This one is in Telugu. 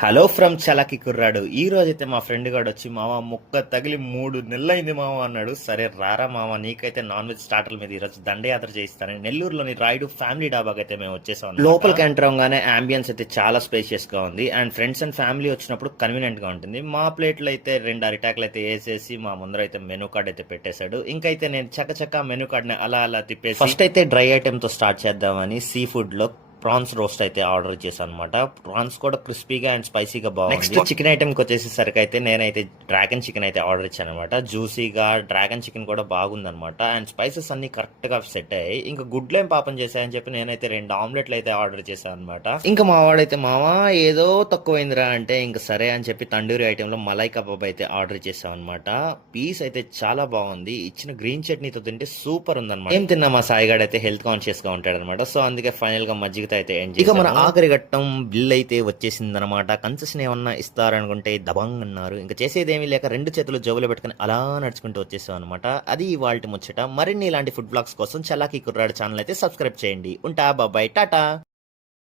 హలో ఫ్రమ్ చలాకి కుర్రాడు. ఈ రోజైతే మా ఫ్రెండ్ గాడు వచ్చి మామ ముక్క తగిలి 3 నెలలైంది మామ అన్నాడు. సరే రారా మామ, నీకైతే నాన్ వెజ్ స్టార్టర్ల మీద ఈరోజు దండయాత్ర చేయిస్తానని నెల్లూరులోని రాయుడు ఫ్యామిలీ డాబాకి అయితే మేము వచ్చేసాం. లోపలికి ఎంటర్ అవగానే అంబియన్స్ అయితే చాలా స్పేషియస్ గా ఉంది అండ్ ఫ్రెండ్స్ అండ్ ఫ్యామిలీ వచ్చినప్పుడు కన్వీనియంట్ గా ఉంటుంది. మా ప్లేట్లు అయితే 2 అరిటాకులు అయితే వేసేసి మా ముందర అయితే మెనూ కార్డ్ అయితే పెట్టేశాడు. ఇంకైతే నేను చక్కచక్క మెనూ కార్డ్ ని అలా అలా తిప్పేసి ఫస్ట్ అయితే డ్రై ఐటెం తో స్టార్ట్ చేద్దామని సీ ఫుడ్ లో ప్రాన్స్ రోస్ట్ అయితే ఆర్డర్ చేశాను అనమాట. ప్రాన్స్ కూడా క్రిస్పీగా అండ్ స్పైసీగా బాగుంది. నెక్స్ట్ చికెన్ ఐటమ్కి వచ్చేసరికి అయితే నేనైతే డ్రాగన్ చికెన్ అయితే ఆర్డర్ ఇచ్చాను అనమాట. జ్యూసీగా డ్రాగన్ చికెన్ కూడా బాగుందనమాట అండ్ స్పైసెస్ అన్ని కరెక్ట్ గా సెట్ అయ్యాయి. ఇంకా గుడ్లు ఏం పాపం చేశాయని చెప్పి నేనైతే 2 ఆమ్లెట్లు అయితే ఆర్డర్ చేశాను అనమాట. ఇంకా మా వాడైతే మావా ఏదో తక్కువైందిరా అంటే ఇంకా సరే అని చెప్పి తండూరి ఐటమ్ లో మలై కబాబ్ అయితే ఆర్డర్ చేసాం అనమాట. పీస్ అయితే చాలా బాగుంది. ఇచ్చిన గ్రీన్ చట్నీతో తింటే సూపర్ ఉందన్నమాట. ఏం తిన్నా మా సాయిగాడు అయితే హెల్త్ కాన్షియస్ గా ఉంటాడు అనమాట. సో అందుకే ఫైనల్ గా మజ్జిగ అయితే ఇక మన ఆఖరి ఘట్టం బిల్ అయితే వచ్చేసింది అనమాట. కన్సెషన్ ఏమన్నా ఇస్తారనుకుంటే దబంగ్ అన్నారు. ఇంకా చేసేదేమీ లేక 2 చేతులు జోబులో పెట్టుకుని అలా నడుచుకుంటూ వచ్చేసాం అనమాట. అది ఇవాల్టి ముచ్చట. మరిన్ని ఇలాంటి ఫుడ్ బ్లాగ్స్ కోసం చలాకీ కుర్రాడు ఛానల్ అయితే సబ్స్క్రైబ్ చేయండి. ఉంటా, బాబాయ్, టాటా.